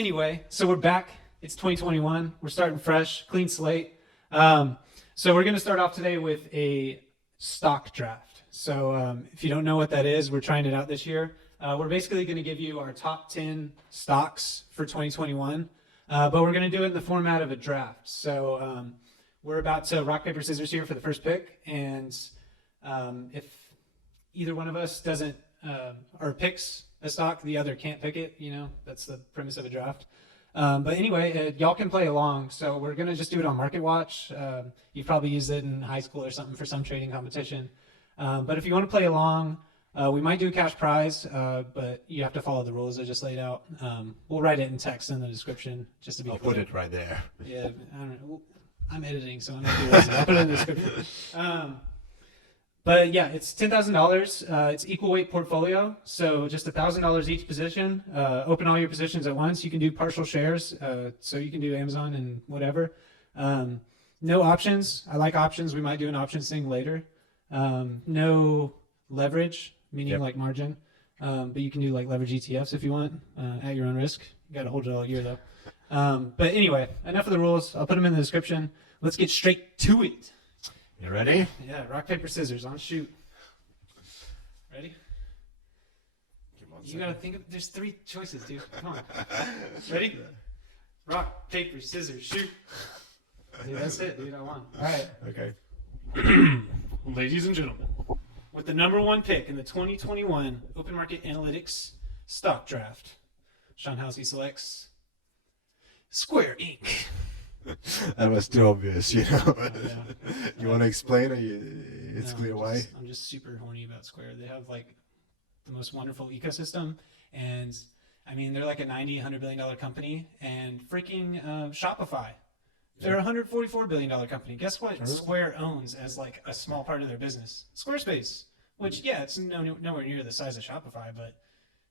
Anyway, so we're back. It's 2021. We're starting fresh, clean slate. So we're going to start off today with a stock draft. So if you don't know what that is, we're trying it out this year. We're basically going to give you our top 10 stocks for 2021, but we're going to do it in the format of a draft. So we're about to rock, paper, scissors here for the first pick. And if either one of us doesn't or picks a stock, the other can't pick it. You know, that's the premise of a draft. But anyway, y'all can play along. So we're going to just do it on Market Watch. You've probably used it in high school or something for some trading competition. But if you want to play along, we might do a cash prize, but you have to follow the rules I just laid out. We'll write it in text in the description just to be clear. I'll put it right there. Yeah, I don't know. I'm editing, so I'm not doing this. I'll put it in the description. But yeah, it's $10,000. It's equal weight portfolio, so just $1,000 each position. Open all your positions at once. You can do partial shares, so you can do Amazon and whatever. No options. I like options. We might do an options thing later. No leverage, meaning like margin, but you can do like leverage ETFs if you want at your own risk. You got to hold it all year though. But anyway, enough of the rules. I'll put them in the description. Let's get straight to it. You ready? Yeah, rock, paper, scissors, on shoot. Ready? You gotta think of, there's 3 choices, dude. Come on. Ready? Rock, paper, scissors, shoot. Dude, that's it, dude. I won. All right. Okay. Ladies and gentlemen, with the number 1 pick in the 2021 Open Market Analytics Stock Draft, Sean Halsey selects Square Inc. That was too obvious, you know. Yeah. You want to explain? Or it's No, clear why? I'm just super horny about Square. They have like the most wonderful ecosystem, and I mean they're like a $100 billion company, and freaking Shopify, they're a $144 billion company. Guess what? Square owns as like a small part of their business, Squarespace, which it's nowhere near the size of Shopify, but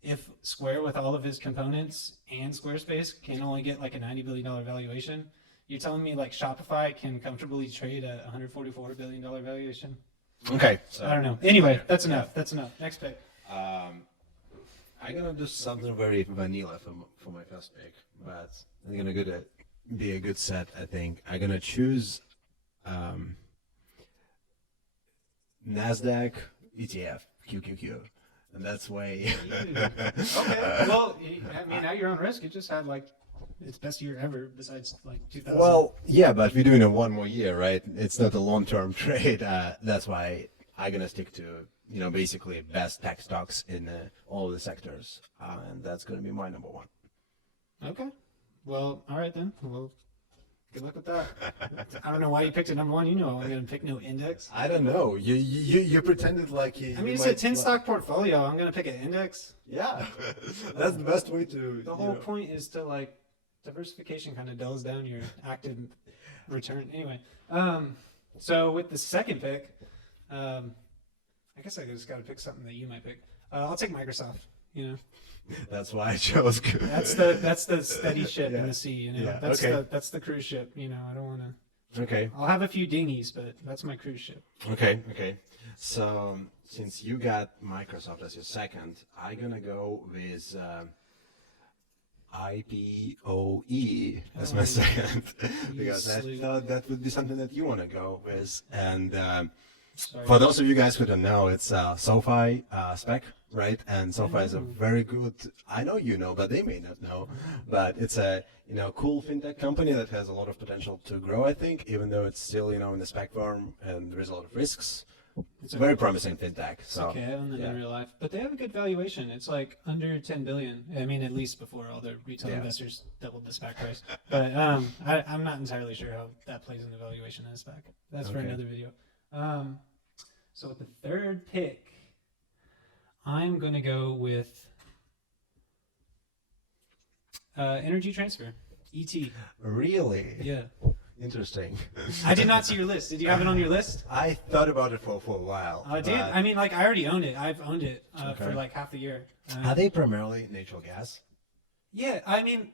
if Square with all of his components and Squarespace can only get like a $90 billion valuation, you're telling me like Shopify can comfortably trade at a $144 billion valuation? Okay. So I don't know. Anyway, that's enough. That's enough. Next pick. I'm gonna do something very vanilla for my first pick, but I'm gonna be a good set. I think I'm gonna choose Nasdaq ETF QQQ, and that's why. Okay. Well, I mean, at your own risk, it just had like its best year ever besides like 2000. Well, yeah, but we're doing it one more year, right? It's not a long-term trade. That's why I'm gonna stick to basically best tech stocks in all the sectors, and that's gonna be my number 1. Okay. Well, all right then. Well, good luck with that. I don't know why you picked a number 1. You know I'm gonna pick no index. I don't know. You pretended like you. I mean, it's a 10 stock portfolio. I'm gonna pick an index. Yeah, that's the best way to. The whole point is to like diversification kind of dulls down your active return. Anyway, so with the second pick, I guess I just got to pick something that you might pick. I'll take Microsoft. That's why I chose. That's the steady ship in the sea. Yeah. That's the cruise ship. I don't want to. Okay. I'll have a few dinghies, but that's my cruise ship. Okay. So since you got Microsoft as your second, I'm gonna go with IPOE as my second because I thought that would be something that you want to go with. And for those of you guys who don't know, it's SoFi spec, right? And SoFi is a very good. I know you know, but they may not know. But it's a cool fintech company that has a lot of potential to grow. I think, even though it's still in the spec form and there is a lot of risks. It's a very promising fintech. So okay, I own them in real life, but they have a good valuation. It's like under 10 billion. I mean, at least before all the retail investors doubled the SPAC price. But I'm not entirely sure how that plays in the valuation of the SPAC. That's for another video. So with the third pick, I'm gonna go with Energy Transfer, ET. Really? Yeah. Interesting. I did not see your list. Did you have it on your list? I thought about it for a while. I did. I mean, like I already own it. I've owned it for like half the year. Are they primarily natural gas? Yeah, I mean,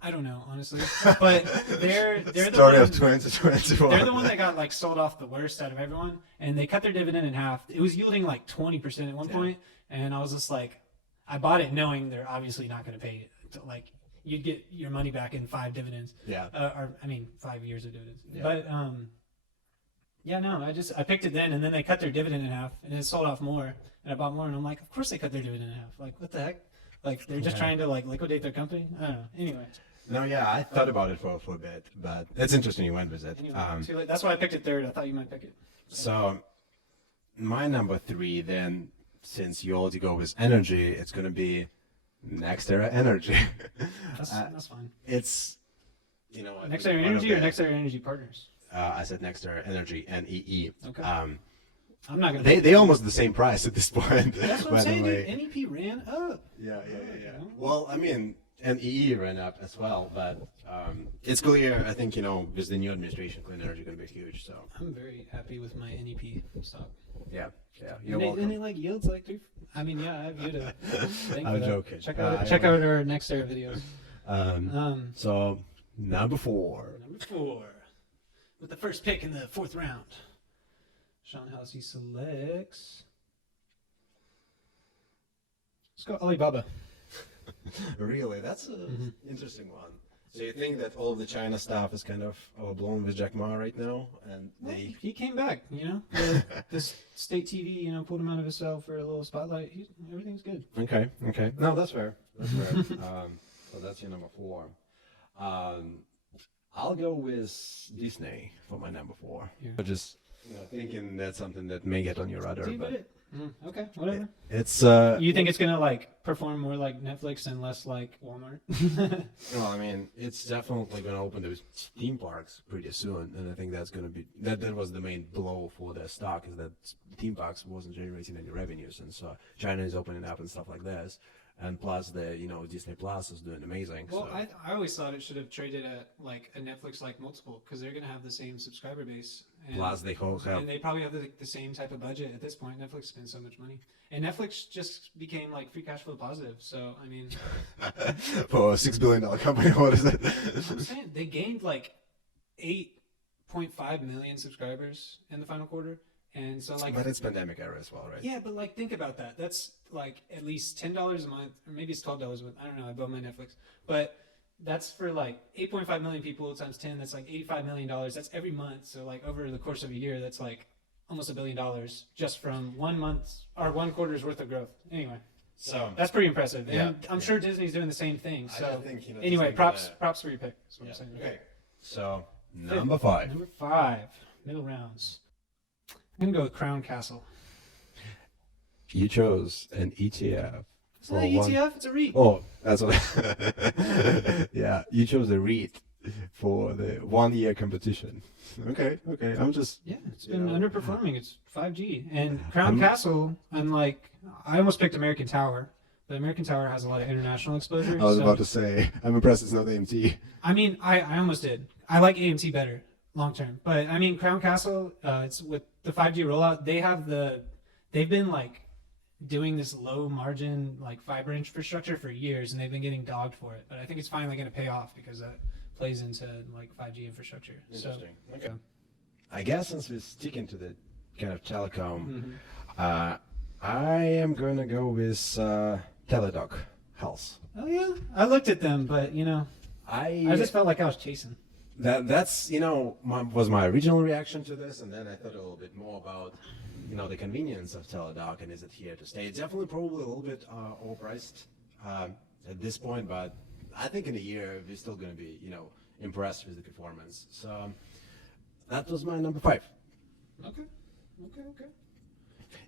I don't know honestly, but they're Story the of 2021. They're the one that got like sold off the worst out of everyone, and they cut their dividend in half. It was yielding like 20% at one point, and I was just like, I bought it knowing they're obviously not going to pay like you'd get your money back in 5 dividends. Yeah. Or I mean 5 years of dividends. Yeah. But yeah, no, I picked it then, and then they cut their dividend in half, and it sold off more, and I bought more, and I'm like, of course they cut their dividend in half. Like, what the heck? Like, they're just trying to like liquidate their company. I don't know. Anyway. No, yeah, I thought about it for a bit, but it's interesting you went with it. Anyway, too late. That's why I picked it third. I thought you might pick it. So my number 3 then, since you already go with energy, it's going to be NextEra Energy. That's fine. It's, you know what? NextEra Energy or NextEra Energy Partners? I said NextEra Energy, NEE. Okay. I'm not gonna. They almost the same price at this point. That's what I'm saying, dude. NEP ran up. Yeah. Well, I mean, NEE ran up as well, but it's clear. I think with the new administration, clean energy is going to be huge. So I'm very happy with my NEP stock. Yeah. You're and welcome. it like yields like 3. I mean, yeah, I have you to thank I'm for that. joking. Check out our NextEra videos. So number 4. Number 4, with the first pick in the 4th round, Sean Halsey selects. Let's go Alibaba. Really, that's an interesting one. So you think that all of the China stuff is kind of overblown with Jack Ma right now, and He came back, the state TV, pulled him out of his cell for a little spotlight. Everything's good. Okay. No, that's fair. So that's your number 4. I'll go with Disney for my number 4. Yeah. Just thinking that's something that may get on your radar. But okay, whatever. It's You think it's gonna like perform more like Netflix and less like Walmart? well, I mean, it's definitely going to open those theme parks pretty soon, and I think that's going to be that was the main blow for their stock, is that theme parks wasn't generating any revenues, and so China is opening up and stuff like this, and plus the Disney Plus is doing amazing. Well, so. I always thought it should have traded at like a Netflix like multiple, because they're gonna have the same subscriber base. And, Plus they have and they probably have the same type of budget at this point. Netflix spends so much money, and Netflix just became like free cash flow positive. So I mean, for a $6 billion company, what is it? I'm saying they gained like 8.5 million subscribers in the final quarter, and so like. But it's pandemic era as well, right? Yeah, but like think about that. That's like at least $10 a month, or maybe it's $12 a month. I don't know. I bought my Netflix, but that's for like 8.5 million people times 10. That's like $85 million. That's every month. So like over the course of a year, that's like almost $1 billion just from 1 month or 1 quarter's worth of growth. Anyway, so that's pretty impressive. And I'm sure Disney's doing the same thing. So think, anyway, props for your pick. That's what I'm saying. Okay. So number 5. Number 5, middle rounds. I'm gonna go with Crown Castle. You chose an ETF. It's not an ETF, it's a REIT. Oh, that's what. Yeah, you chose a REIT for the 1-year competition. Okay. I'm just. Yeah, it's been underperforming. It's 5G. And Crown Castle, unlike, I almost picked American Tower, but American Tower has a lot of international exposure. I was about to say, I'm impressed it's not AMT. I mean, I almost did. I like AMT better long term, but I mean, Crown Castle, it's with the 5G rollout. They've been like doing this low margin like fiber infrastructure for years, and they've been getting dogged for it. But I think it's finally going to pay off because that plays into like 5G infrastructure. Interesting. Okay. I guess since we're sticking to the kind of telecom, I am going to go with TDOC Health. Oh yeah, I looked at them, but I just felt like I was chasing. That's was my original reaction to this, and then I thought a little bit more about the convenience of TDOC and is it here to stay. It's definitely probably a little bit overpriced at this point, but I think in a year we're still going to be impressed with the performance. So that was my number 5. Okay.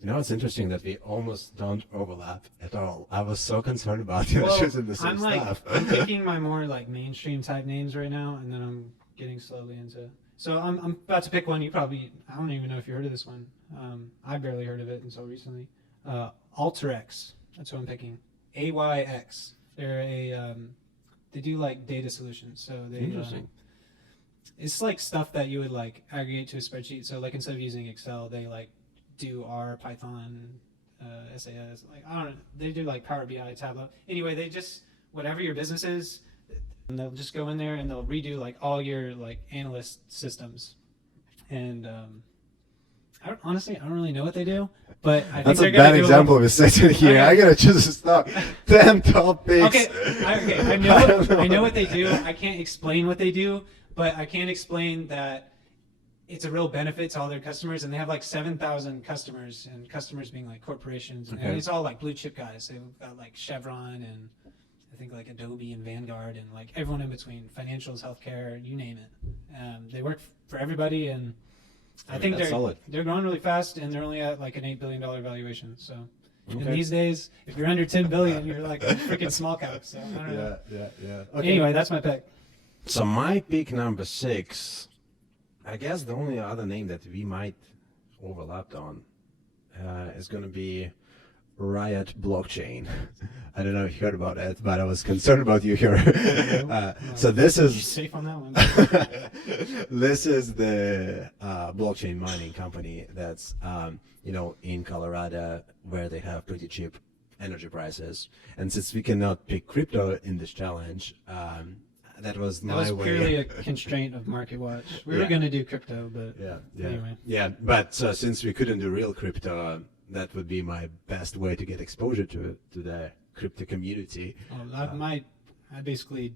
It's interesting that we almost don't overlap at all. I was so concerned about choosing the same stuff. I'm picking my more like mainstream type names right now, and then I'm getting slowly into. So I'm about to pick one. I don't even know if you heard of this one. I barely heard of it until recently. Alteryx. That's what I'm picking. AYX. They're they do like data solutions. So they. Interesting. It's like stuff that you would like aggregate to a spreadsheet. So like instead of using Excel, they like do R, Python, SAS. Like I don't know. They do like Power BI, Tableau. Anyway, they just whatever your business is, and they'll just go in there and they'll redo like all your like analyst systems. And I don't really know what they do, But I think That's they're a gonna bad do example of a session here. Okay. I gotta choose a stock. 10 topics. Okay, I know what they do. I can't explain what they do, but I can explain that it's a real benefit to all their customers, and they have like 7,000 customers, and customers being like corporations, and it's all like blue chip guys. They've got like Chevron and I think like Adobe and Vanguard and like everyone in between, financials, healthcare, you name it. They work for everybody, and I think they're growing really fast, and they're only at like an $8 billion valuation. So. And these days, if you're under 10 billion, you're like a freaking small cap. So I don't know. Yeah. Okay. Anyway, that's my pick. So my pick number 6, I guess the only other name that we might overlap on is going to be RIOT blockchain. I don't know if you heard about it, but I was concerned about you here. So this is safe on that one. this is the blockchain mining company that's in Colorado, where they have pretty cheap energy prices. And since we cannot pick crypto in this challenge, that was my way. Purely a constraint of MarketWatch. We were going to do crypto, but anyway. Yeah, but since we couldn't do real crypto, that would be my best way to get exposure to the crypto community. I basically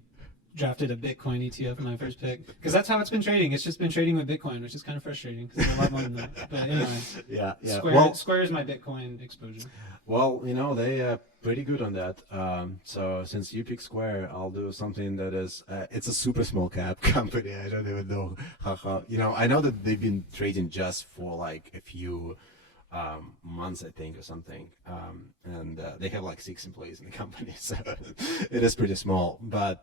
drafted a Bitcoin ETF in my first pick because that's how it's been trading. It's just been trading with Bitcoin, which is kind of frustrating because there's a lot more than that. But anyway, yeah. Square is my Bitcoin exposure. Well, they are pretty good on that. So since you pick Square, I'll do something that is it's a super small cap company. I don't even know how. I know that they've been trading just for like a few months, I think, or something, and they have like 6 employees in the company, so it is pretty small. But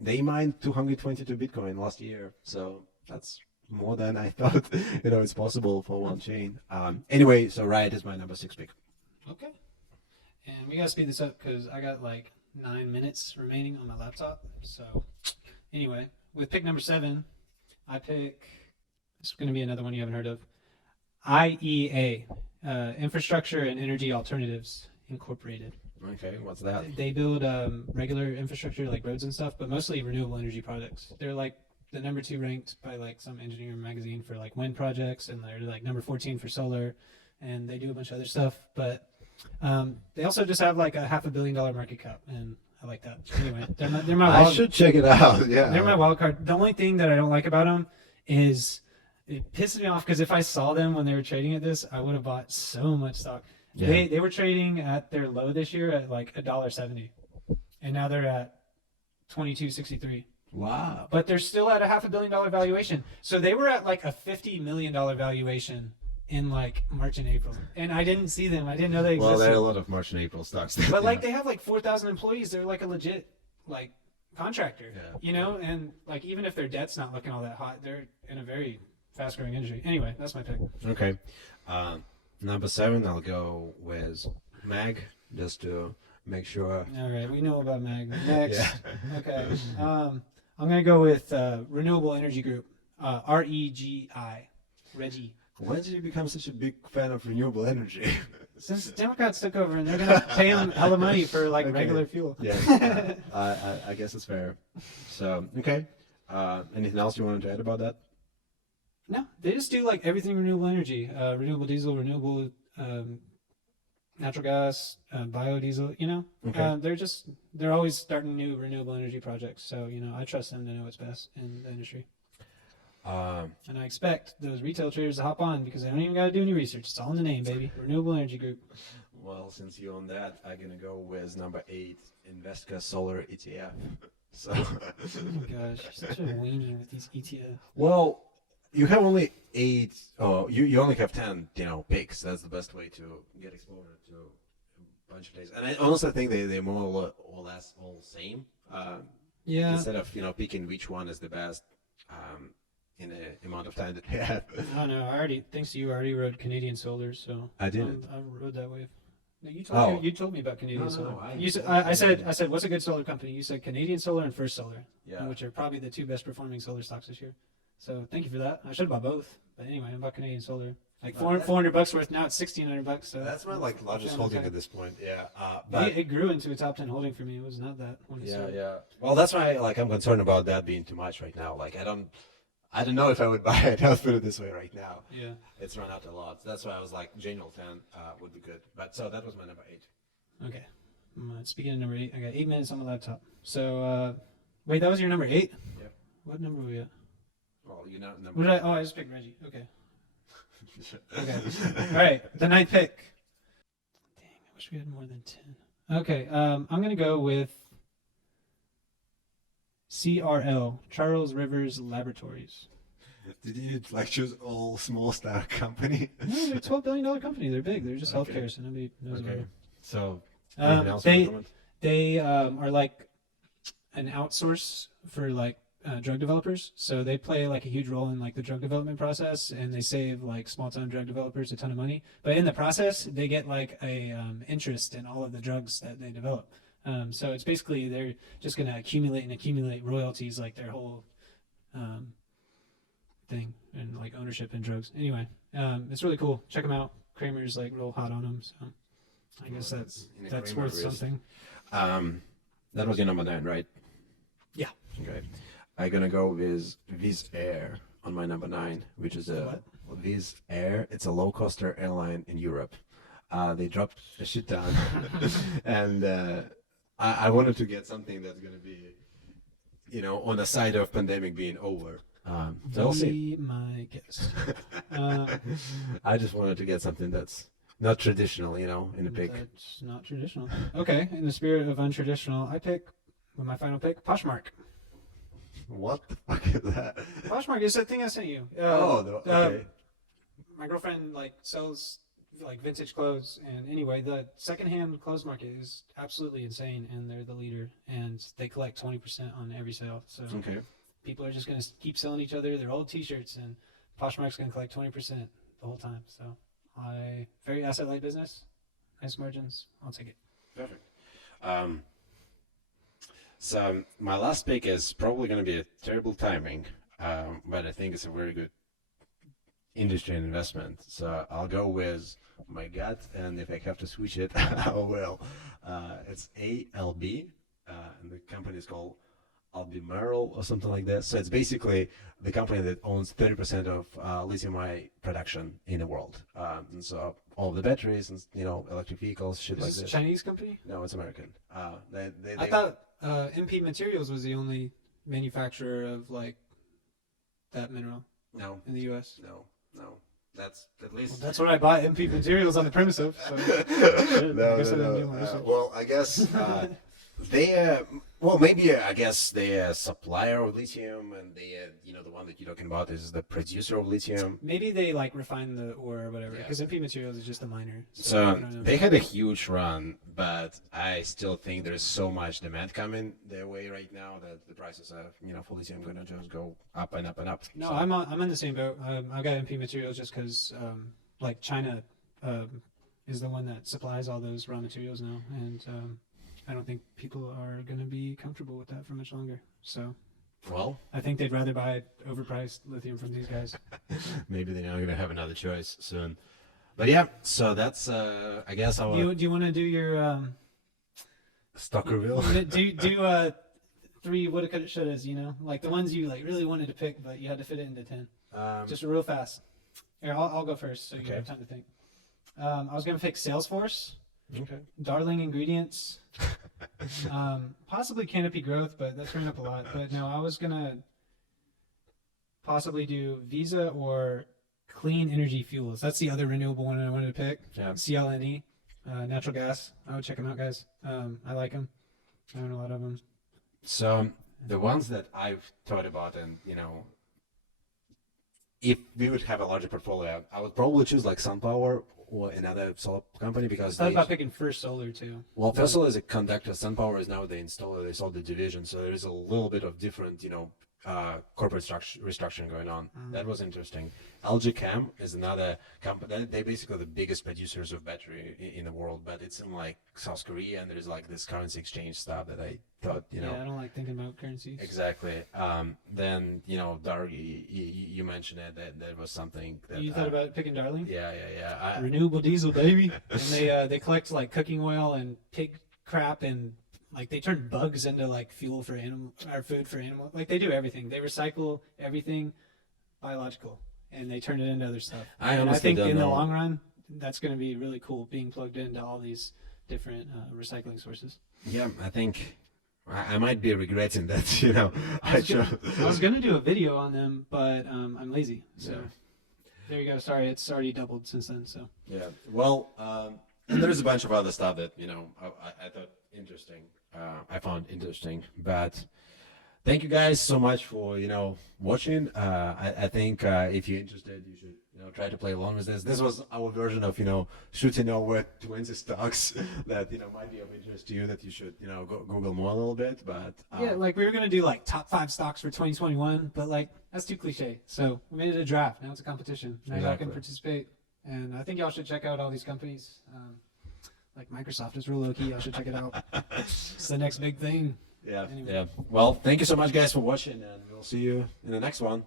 they mined 222 Bitcoin last year, so that's more than I thought it's possible for one chain. Anyway, so RIOT is my number 6 pick. Okay, and we gotta speed this up because I got like 9 minutes remaining on my laptop. So anyway, with pick number 7, I pick. This is going to be another one you haven't heard of. IEA, Infrastructure and Energy Alternatives Incorporated. Okay, what's that? They build regular infrastructure like roads and stuff, but mostly renewable energy projects. They're like the number 2 ranked by like some engineering magazine for like wind projects, and they're like number 14 for solar, and they do a bunch of other stuff. But they also just have like a $500 million market cap, and I like that. Anyway, they're my wild, I should check it out. Yeah, they're my wild card. The only thing that I don't like about them is it pisses me off because if I saw them when they were trading at this, I would have bought so much stock. Yeah. They were trading at their low this year at like $1.70, and now they're at $22.63. Wow! But they're still at a $500 million valuation. So they were at like a $50 million valuation in like March and April, and I didn't see them. I didn't know they existed. Well, there are a lot of March and April stocks. But like they have like 4,000 employees. They're like a legit like contractor, and like even if their debt's not looking all that hot, they're in a very fast-growing industry. Anyway, that's my pick. Okay. Number 7, I'll go with MAG, just to make sure. All right, we know about MAG. Next. Okay. I'm going to go with Renewable Energy Group, REGI. REGI. Why did you become such a big fan of renewable energy? Since the Democrats took over, and they're going to pay them hella money for like regular fuel. Yeah, I guess it's fair. So, okay. Anything else you wanted to add about that? No, they just do like everything renewable energy, renewable diesel, renewable natural gas, biodiesel. Okay. They're always starting new renewable energy projects. So I trust them to know what's best in the industry. And I expect those retail traders to hop on because they don't even got to do any research. It's all in the name, baby. Renewable Energy Group. Well, since you own that, I'm gonna go with number 8, Invesca Solar ETF. So. Oh my gosh, you're such a weenie with these ETFs. Well. You have only 8. Oh, you only have 10. Picks. That's the best way to get exposure to a bunch of days. And I honestly think they're more or less all same. Yeah. Instead of picking which one is the best in the amount of time that we have. Oh no! Thanks to you, I already rode Canadian Solar, so I didn't. I rode that wave. No, you told me about Canadian Solar. I said, what's a good solar company? You said Canadian Solar and First Solar, which are probably the 2 best performing solar stocks this year. So thank you for that. I should have bought both, but anyway, I'm about Canadian Solar. Like $400 worth. Now it's $1,600. So that's my largest holding at this point. Yeah, but it grew into a top 10 holding for me. It was not that. Yeah. Well, that's why I'm concerned about that being too much right now. Like I don't know if I would buy it. I'll put it this way right now. Yeah. It's run out a lot. That's why I was like, General 10 would be good. But so that was my number 8. Okay. Speaking of number 8, I got 8 minutes on my laptop. So, wait, that was your number 8? Yep. What number were we at? Well, you know, number. What did I? Oh, I just picked Reggie. Okay. Okay. All right. The 9th pick. Dang, I wish we had more than 10. Okay. I'm gonna go with CRL, Charles Rivers Laboratories. Did you like choose all small stock company? No, they're a $12 billion company. They're big. They're just Okay. healthcare, so nobody knows about Okay. them. So, anything else you They recommend? they are like an outsource for like drug developers. So they play like a huge role in like the drug development process, and they save like small time drug developers a ton of money. But in the process, they get like a interest in all of the drugs that they develop. So it's basically they're just going to accumulate royalties like their whole thing and like ownership in drugs. Anyway, it's really cool. Check them out. Kramer's like real hot on them. So I guess that's Kramer worth is- something. That was your number 9, right? Yeah. Okay. I'm gonna go with Wizz Air on my number 9, which is a Wizz Air. It's a low-coster airline in Europe. They dropped a shit ton, and I wanted to get something that's gonna be, you know, on the side of pandemic being over. So we'll see. Be my guest. I just wanted to get something that's not traditional, you know, in a pick. That's not traditional. Okay, in the spirit of untraditional, I pick, with my final pick, Poshmark. What the fuck is that? Poshmark is that thing I sent you. Okay. My girlfriend like sells like vintage clothes, and anyway, the secondhand clothes market is absolutely insane, and they're the leader, and they collect 20% on every sale. So Okay. people are just gonna keep selling each other their old T-shirts, and Poshmark's gonna collect 20% the whole time. So very asset light business, nice margins. I'll take it. Perfect. So my last pick is probably going to be a terrible timing, but I think it's a very good industry and investment. So I'll go with my gut, and if I have to switch it, I will. It's ALB, and the company is called Albemarle or something like that. So it's basically the company that owns 30% of lithium-ion production in the world. And so all of the batteries and, you know, electric vehicles, shit Is like this a this. Chinese company? No, it's American. I thought MP Materials was the only manufacturer of like that mineral No, in the U.S. no. That's at Well, least. that's what I bought MP Materials on the premise of. So. Shit, I guess I didn't do my research. Well, I guess they. Well, maybe I guess they're a supplier of lithium, and they, you know, the one that you're talking about is the producer of lithium. Maybe they like refine the ore or whatever, Yeah. because MP Materials is just a miner. I So don't know. they had a huge run, but I still think there's so much demand coming their way right now that the prices of, you know, for lithium going to just go up and up and up. No, So- I'm in the same boat. I got MP Materials just because like China is the one that supplies all those raw materials now, and I don't think people are going to be comfortable with that for much longer. So Well, I think they'd rather buy overpriced lithium from these guys. maybe they're not going to have another choice soon. But yeah, so that's, I guess, our Do you want to do your stock reveal. do 3 woulda coulda shouldas, you know, like the ones you like really wanted to pick but you had to fit it into 10, just real fast. Here, I'll go first so you Okay. have time to think. I was gonna pick Salesforce, Okay. Darling Ingredients, possibly Canopy Growth, but that's running up a lot. But no, I was gonna possibly do Visa or Clean Energy Fuels. That's the other renewable one I wanted to pick. Yeah. CLNE, natural gas. I would check them out, guys. I like them. I own a lot of them. So the ones that I've thought about, and you know, if we would have a larger portfolio, I would probably choose like SunPower or another solar company because I thought they. about picking First Solar too. Well, first of all, is a conductor. SunPower is now the installer. They sold the division, so there is a little bit of different, you know, corporate restructuring going on. That was interesting. LG Chem is another company. They're basically the biggest producers of battery in the world, but it's in like South Korea, and there's like this currency exchange stuff that I thought, you know. Yeah, I don't like thinking about currencies. Exactly. Then, you know, you mentioned it, that was something that You thought about picking Darling? Yeah. Renewable diesel, baby. And they collect like cooking oil and pig crap, and like they turn bugs into like fuel for animal or food for animal. Like they do everything. They recycle everything. biological, and they turn it into other stuff. I And I honestly think don't in the know. long run, that's going to be really cool being plugged into all these different recycling sources. Yeah, I think I might be regretting that. You know, I was gonna do a video on them, but I'm lazy. So Yeah. there you go. Sorry, it's already doubled since then. So Yeah. Well, and there's a bunch of other stuff that I thought interesting. I found interesting, but thank you guys so much for watching. I think if you're interested, you should try to play along with this. This was our version of shooting over 20 stocks that might be of interest to you, that you should go Google more a little bit. But yeah, like we were gonna do like top 5 stocks for 2021, but like that's too cliche. So we made it a draft. Now it's a competition. Now y'all can Exactly. participate, and I think y'all should check out all these companies. Like Microsoft is real low key. Y'all should check it out. It's the next big thing. yeah, Anyway. yeah. Well, thank you so much, guys, for watching, and we'll see you in the next one.